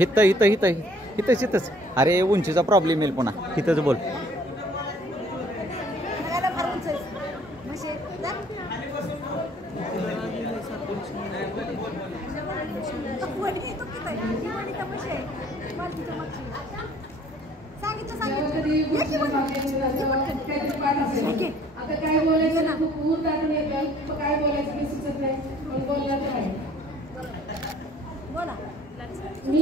इथं इथं इथं इथंच इथंच. अरे उंचीचा प्रॉब्लेम येईल पुन्हा. इथंच बोल. आता काय बोलायचं ना खूप ऊर टाकून येतं काय बोलायचं ते सुचत नाही पण बोलणार तर आहे. मी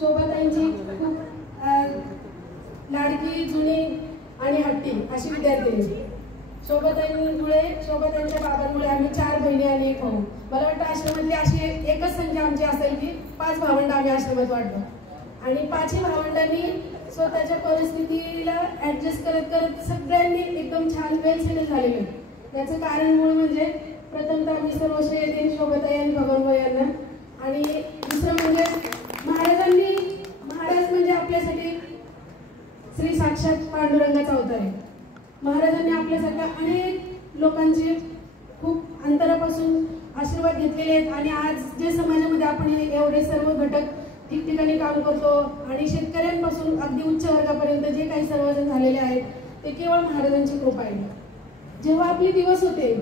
शोभाताईंची खूप लाडकी जुनी आणि हट्टी अशी विद्यार्थिनी. शोभाताईंच्या बाबांमुळे आम्ही 4 बहिणी आणि 1 भाऊ. मला वाटतं आश्रमातली अशी एकच संख्या आमची असेल की 5 भावंड आम्ही आश्रमात वाढलो आणि 5ही भावंडांनी स्वतःच्या परिस्थितीला ऍडजस्ट करत करत सगळ्यांनी एकदम छान वेल सेटल झालेलं. त्याचं कारण मूळ म्हणजे प्रथमतः मी सर्व श्रेय देईन शोभाताई आणि भगवान यांना. आणि दुसरं म्हणजे महाराज म्हणजे आपल्यासाठी श्री साक्षात पांडुरंगाचा अवतार आहे. महाराजांनी आपल्यासारख्या अनेक लोकांचे खूप अंतरापासून आशीर्वाद घेतलेले आहेत आणि आज जे समाजामध्ये आपण एवढे सर्व घटक ठिकठिकाणी काम करतो आणि शेतकऱ्यांपासून अगदी उच्च वर्गापर्यंत जे काही सर्वजण झालेले आहेत ते केवळ महाराजांची कृपा आहे. जेव्हा आपले दिवस होते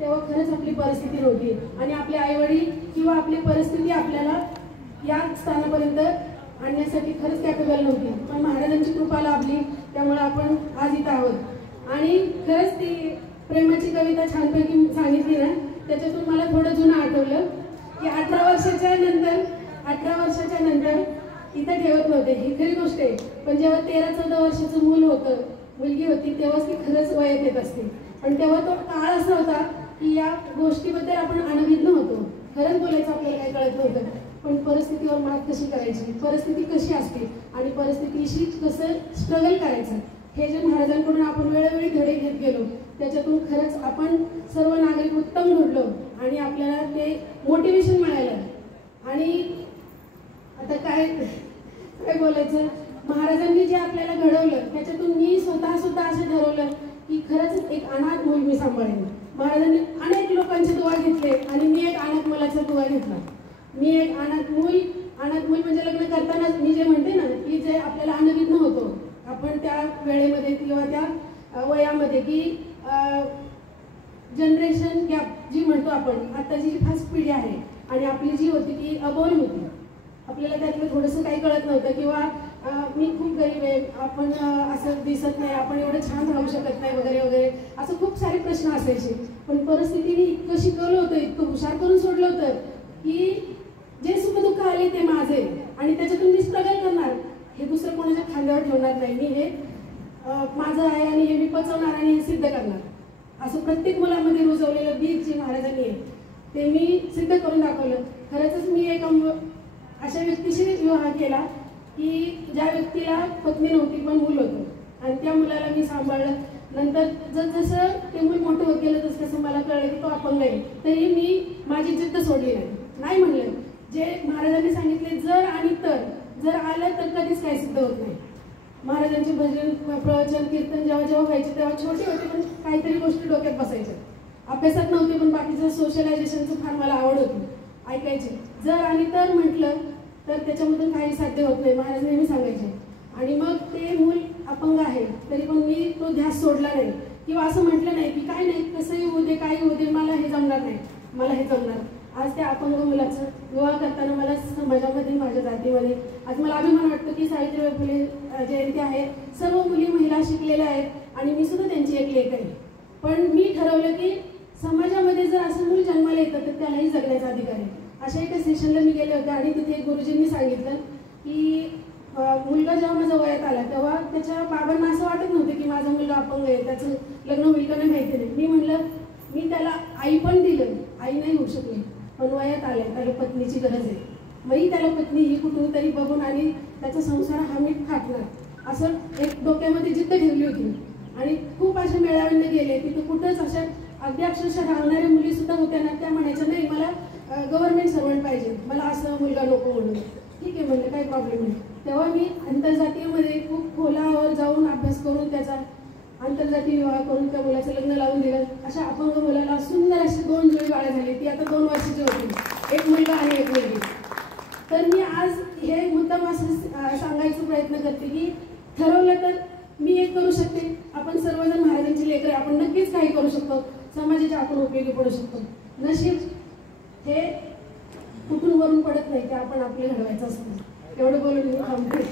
तेव्हा खरंच आपली परिस्थिती नव्हती आणि आपले आईवडील किंवा आपली परिस्थिती आपल्याला या स्थानापर्यंत आणण्यासाठी खरंच कॅपेबल नव्हती. पण महाराजांची कृपा लाभली त्यामुळे आपण आज इथं आहोत. आणि खरंच ती प्रेमाची कविता छानपैकी सांगितली ना त्याच्यातून मला थोडं जुनं आठवलं की 18 वर्षाच्या नंतर इथं ठेवत नव्हते. ही खरी गोष्ट आहे. पण जेव्हा 13-14 वर्षाचं मूल होतं मुलगी होती तेव्हाच ती खरंच वयात येत असते. पण तेव्हा तो काळ असा होता की या गोष्टीबद्दल आपण अनभिज्ञ होतो. खरंच बोलायचं आपल्याला काही कळत नव्हतं. पण परिस्थितीवर मात कशी करायची, परिस्थिती कशी असते आणि परिस्थितीशी कसं स्ट्रगल करायचं हे जे महाराजांकडून आपण वेळोवेळी धडे घेत गेलो त्याच्यातून खरंच आपण सर्व नागरिक उत्तम घडलो आणि आपल्याला ते मोटिवेशन मिळालं. आणि आता काय बोलायचं, महाराजांनी जे आपल्याला घडवलं त्याच्यातून मी स्वतः असं ठरवलं की खरंच एक अनाथ मूल मी सांभाळेन. महाराजांनी अनेक लोकांचे दुआ घेतले आणि मी एक अनाथ मुलाचा दुआ घेतला. मी एक अनाथ मूल म्हणजे लग्न करतानाच मी जे म्हणते ना की जे आपल्याला अनभिज्ञ होतो आपण त्या वेळेमध्ये किंवा त्या वयामध्ये की जनरेशन गॅप जी म्हणतो आपण, आताची जी फास्ट पिढी आहे आणि आपली जी होती ती अबोल होती. आपल्याला त्यातलं थोडंसं काही कळत नव्हतं किंवा मी खूप गरीब आहे, आपण असं दिसत नाही, आपण एवढं छान राहू शकत नाही वगैरे वगैरे असं खूप सारे प्रश्न असायचे. पण परिस्थितीने इतकं शिकवलं होतं, इतकं हुशार करून सोडलं होतं की जे सुखदुःख आले ते माझे आणि त्याच्यातून मी स्ट्रगल करणार, हे दुसरं कोणाच्या खांद्यावर ठेवणार नाही. मी हे माझं आहे आणि हे मी पचवणार आणि हे सिद्ध करणार. असं प्रत्येक मुलामध्ये रुजवलेलं बीज जे महाराजांनी आहे ते मी सिद्ध करून दाखवलं. खरंच मी एका अशा व्यक्तीशी विवाह केला की ज्या व्यक्तीला पत्नी नव्हती पण मूल होतं आणि त्या मुलाला मी सांभाळलं. नंतर जसं ते मूल मोठं होत गेलं तसं मला कळलं की तो अपंग आहे. तरी मी माझी जिद्द सोडली नाही म्हणलं. जे महाराजांनी सांगितले जर आणि जर आलं तर कधीच काही सिद्ध होत नाही. महाराजांचे भजन प्रवचन कीर्तन जेव्हा व्हायचे तेव्हा छोटे होते पण काहीतरी गोष्टी डोक्यात बसायच्या. अभ्यासात नव्हते पण बाकीचं सोशलायझेशनचं फार मला आवड होती, ऐकायचे. जर आणि म्हटलं तर त्याच्यामधून काही साध्य होत नाही महाराज नेहमी सांगायचे. आणि मग ते मूल अपंग आहे तरी पण मी तो ध्यास सोडला नाही किंवा असं म्हटलं नाही की काय नाही कसंही होऊ दे काही होऊ दे मला हे जमणार नाही, मला हे जमणार. आज त्या अपंग मुलाचं विवाह करताना मला समाजामध्ये माझ्या जातीमध्ये आज मला अभिमान वाटतो की सावित्रीबाई फुले जयंती आहे, सर्व मुली महिला शिकलेल्या आहेत आणि मी सुद्धा त्यांची एक लेक आहे. पण मी ठरवलं की समाजामध्ये जर असं मूल जन्माला येतं तर त्यालाही जगण्याचा अधिकार आहे. अशा एका सेशनला मी गेले होते आणि तिथे गुरुजींनी सांगितलं की मुलगा जेव्हा माझ्या वयात आला तेव्हा त्याच्या बाबांना असं वाटत नव्हतं की माझा मुलगा अपंग आहे, त्याचं लग्न होईल का नाही माहिती नाही. मी म्हणलं मी त्याला आई पण दिलं, आई नाही होऊ शकली पण वयात आले त्याला पत्नीची गरज आहे. मग त्याला पत्नी ही कुठून तरी बघून आणि त्याचा संसार हा मी थाटणार असं एक डोक्यामध्ये जिद्द ठेवली होती. आणि खूप अशा मेळाव्यांना गेले तिथे कुठंच अशा अगदी अक्षरशः राहणाऱ्या मुली सुद्धा होत्या ना, त्या म्हणायच्या नाही मला गव्हर्नमेंट सर्वंट पाहिजे, मला असं मुलगा नको म्हणून. ठीक आहे म्हणलं काही प्रॉब्लेम नाही. तेव्हा मी आंतरजातीयमध्ये खूप मुलाचा आंतरजातीय विवाह करून त्या मुलाचं लग्न लावून दिलं. अशा अपंग मुलाला सुंदर अशी 2 जुळी बाळं झाली. ती आता 2 वर्षाची होती, एक मुलगा आणि एक मुलगी. तर मी आज हे मुद्दाम असं सांगायचा प्रयत्न करते की ठरवलं तर मी एक करू शकते. आपण सर्वजण महाराजांची लेकरं, आपण नक्कीच काही करू शकतो. समाजाच्या आपण उपयोगी पडू शकतो. नशीब हे कुठून वरून पडत नाही, ते आपण आपले घडवायचं असतं. एवढं बोलून मी थांबते.